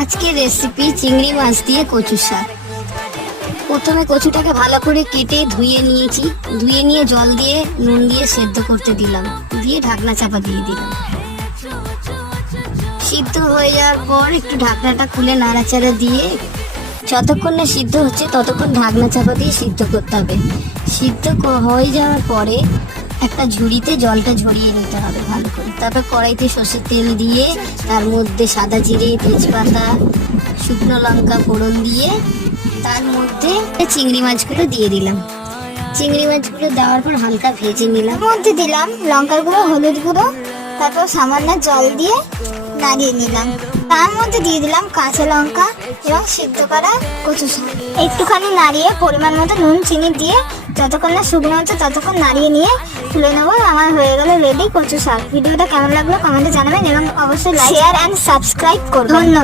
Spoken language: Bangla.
আজকের রেসিপি চিংড়ি মাছ দিয়ে কচু শাক। প্রথমে কচুটাকে ভালো করে কেটে ধুয়ে নিয়েছি। ধুয়ে নিয়ে জল দিয়ে নুন দিয়ে সেদ্ধ করতে দিলাম, দিয়ে ঢাকনা চাপা দিয়ে দিলাম। সিদ্ধ হয়ে যাওয়ার পর একটু ঢাকনাটা খুলে নাড়াচাড়া দিয়ে যতক্ষণ না সিদ্ধ হচ্ছে ততক্ষণ ঢাকনা চাপা দিয়ে সিদ্ধ করতে হবে। সিদ্ধ হয়ে যাওয়ার পরে একটা ঝুড়িতে জলটা ঝরিয়ে নিতে হবে ভালো করে। তারপর কড়াইতে সর্ষের তেল দিয়ে তার মধ্যে সাদা জিরে, তেজপাতা, শুকনো লঙ্কা ফোড়ন দিয়ে তার মধ্যে চিংড়ি মাছগুলো দিয়ে দিলাম। চিংড়ি মাছগুলো দেওয়ার পর হালকা ভেজে নিলাম। মধ্যে দিলাম লঙ্কার গুঁড়ো, হলুদ গুঁড়ো, তারপর সামান্য জল দিয়ে নাড়িয়ে নিলাম। তার মধ্যে দিয়ে দিলাম কাঁচা লঙ্কা এবং সিদ্ধ করা কচু শাক। একটুখানি নাড়িয়ে পরিমাণ মতো নুন চিনি দিয়ে যতক্ষণ না শুকনো হচ্ছে ততক্ষণ নাড়িয়ে নিয়ে তুলে নেবো। আমার হয়ে গেল রেডি কচু শাক। ভিডিওটা কেমন লাগলো কমেন্টে জানাবেন এবং অবশ্যই লাইক, শেয়ার এন্ড সাবস্ক্রাইব করবেন। ধন্যবাদ।